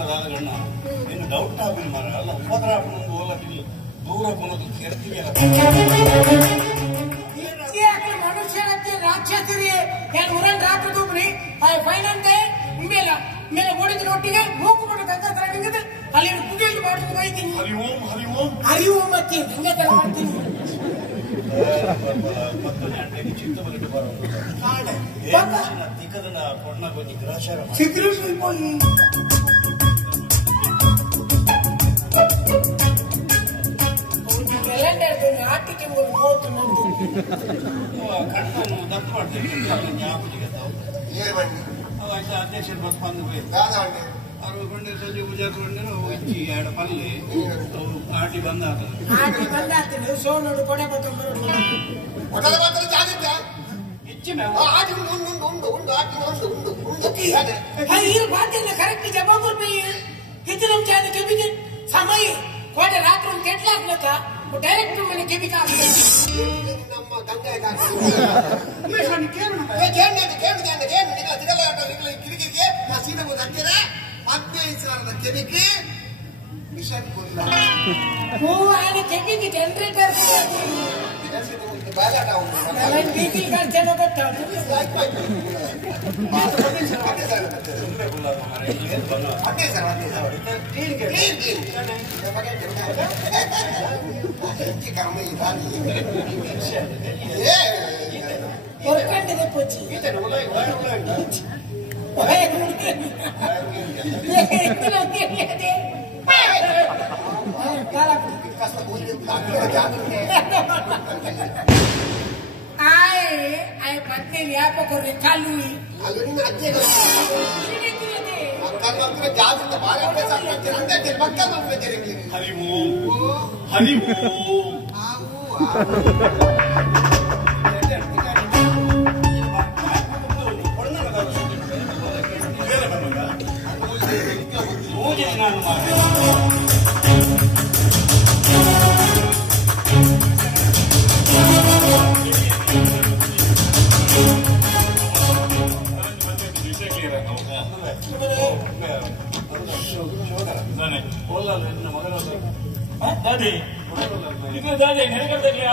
ಪಡದಾಗಣ್ಣ ಏನು ಡೌಟ್ ಆಗಿಲ್ಲ ಮಾರ ಅಲ್ಲ ಉಪದ್ರ ನಮ್ಗೆ ಹೋಗಕ್ಕೆ ದೂರ ಕೊನೋದು ಕೆರ್ತಿಗೆ ಮನುಷ್ಯರತ್ತೆ ರಾಕ್ಷಸರಿ ಏನು ಉರನ್ ರಾತ್ರಿ ದೂಬ್ರಿ ಫೈನಂತೆ ಮೇಲೆ ಮೇಲೆ ಓಡಿದ ಒಟ್ಟಿಗೆ ಮೂಗು ಬಿಟ್ಟು ಗಂಗಾ ತರ ನಿಂತಿದೆ ಅಲ್ಲಿ ಕುಡಿಯಲ್ಲಿ ಮಾಡಿದ್ರು ಬೈತೀನಿ ಹರಿವು ಮತ್ತೆ ಗಂಗಾ ತರ ಮಾಡ್ತೀನಿ ಚಿತ್ತಬಲಿಟ್ಟು ಬರೋದು ತಿಕ್ಕದನ್ನ ಕೊಣ್ಣ ಕೊಂಚ ಗ್ರಾಚಾರ ಆಟಿಕೆ ಹೋತು ಕಣ್ಣನ್ನು ದಪ್ಪ ಮಾಡ್ತೇವೆ ಜ್ಞಾಪಕ ಅಧ್ಯಕ್ಷರು ಬಸ್ ಬಂದು ಅವರು ಕೊಂಡೆ ಸಂಜೆ ಪೂಜಾ ಕೊಂಡರು ಇಚ್ಚಿ ಎರಡು ಪಲ್ಲೆ ಆಟಿ ಬಂದ ಆಟಿ ಬಂದಾಗ್ತದೆ ಸೋ ನೋಡು ಕೊಡೆ ಕರೆಕ್ಟ್ ಜವಾಬ್ कितना चाहे केबी के समय कोटे रात में केटला था वो डायरेक्ट मैंने केबी का ನಮ್ಮ ಗಂಗಾ ಗಾಡಿ ಕೇನ್ ನಿಗ ತಿಗಲ ಕಿರಿಕಿಗೆ ಮಸೀನ ಗೊತ್ತಿರ ಮತ್ತೆ ಇಸ್ರಾರ ಕೆಬಿಗೆ ಮಿಷನ್ ಕೊಲ್ಲ ಓ ಆನೆ ಕೆಬಿಗೆ ಜನರೇಟರ್ ಬಾಲಾಟ ನಾನು ಬೀಕಿ ಕಲ್ಚನ ಗೊತ್ತಾಯ್ತು ಲೈಕ್ ಪಾಯಿಂಟ್ ಅದೇ ಸರ್ ಕ್ಲೀನ್ ಕರ್ಮ ಇದಾನಿ ಹೊರಕಂಡಿದೆ ಪೂಜಿ आए पत्नी व्यापक चालू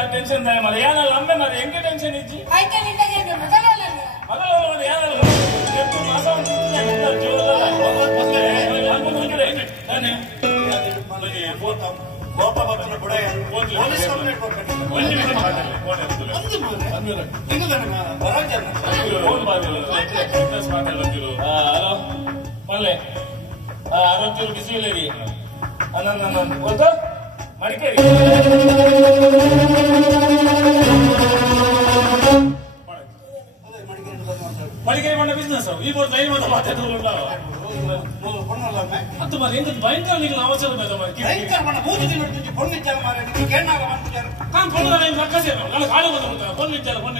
टेंशन ಹೆಂಗೆ ಟೆನ್ಷನ್ ಇಜ್ಜಿ ಆರೋಗ್ಯ ಬಿಸಿ ಇಲ್ಲ ರೀ ಗೊತ್ತಾ ಮಡಿಕೇರಿ ಮಡಿಕೇರಿ ಮಾಡೋ ಬಿಸ್ನೆಸ್ ಈ ಬೋರ್ಡ್ ಲೈನ್ ಮಾತ್ರ ಹತ್ತು ಮಾರಿ ಎಂತ ಭಯಂಕರ ನೀವು ಅವಸರ ಭಯಂಕರ ಮಾಡ 3 ದಿನ ಪೊನ್ನಿಚ್ಚಾರ ಮಾರ ಕೇಳಾಗ ಮಾಡ್ತಿದ್ದಾರೆ ಕಾನ್ ಪೊನ್ನ ಲೈನ್ ರಕ್ಕಸೇನು ನಾನು ಕಾಳು ಬಂದು ಪೊನ್ನಿಚ್ಚಾರ ಮಾಡಿ